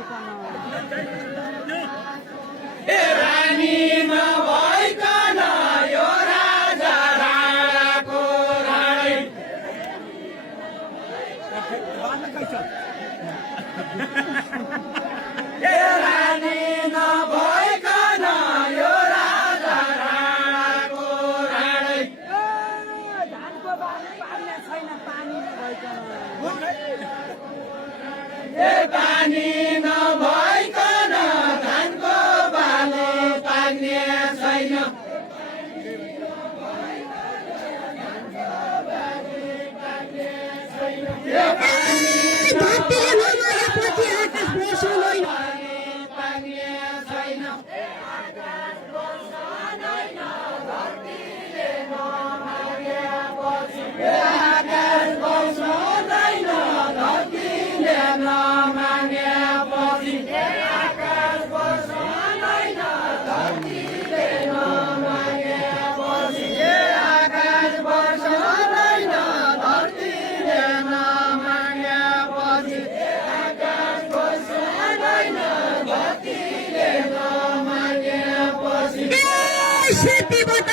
नभइकन रानी नभइकन यो राजा राणाको राणी रानी नभइकन यो राजा राणाको राणी धानको बाली पार्ने छैन पानी नभइकन पानी नभइकन धानको बाली पाक्ने छैन सेतीबाट